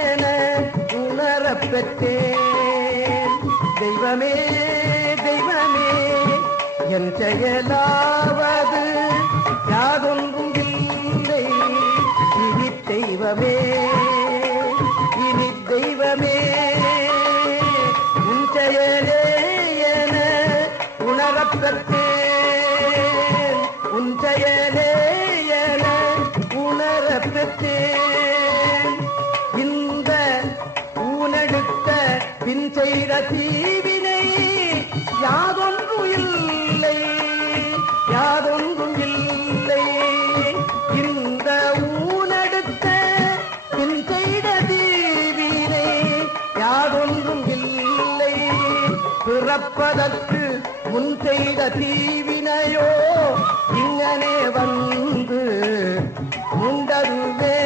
என உணரப் தெய்வமே தெய்வமே என் செயலாவது யாதொன்றும் இல்லை. இனி தெய்வமே இனி தெய்வமே உன் செயலே என உணரப்பெற்றேன். உன் செயலே என செய்த தீவினை யாதொன்று இல்லை யாதொன்றும் இல்லை. இந்த ஊனடுத்த பின் செய்த தீவினை யாதொன்றும் இல்லை. பிறப்பதற்கு முன் செய்த தீவினையோ இங்கனே வந்து உண்டதுவே.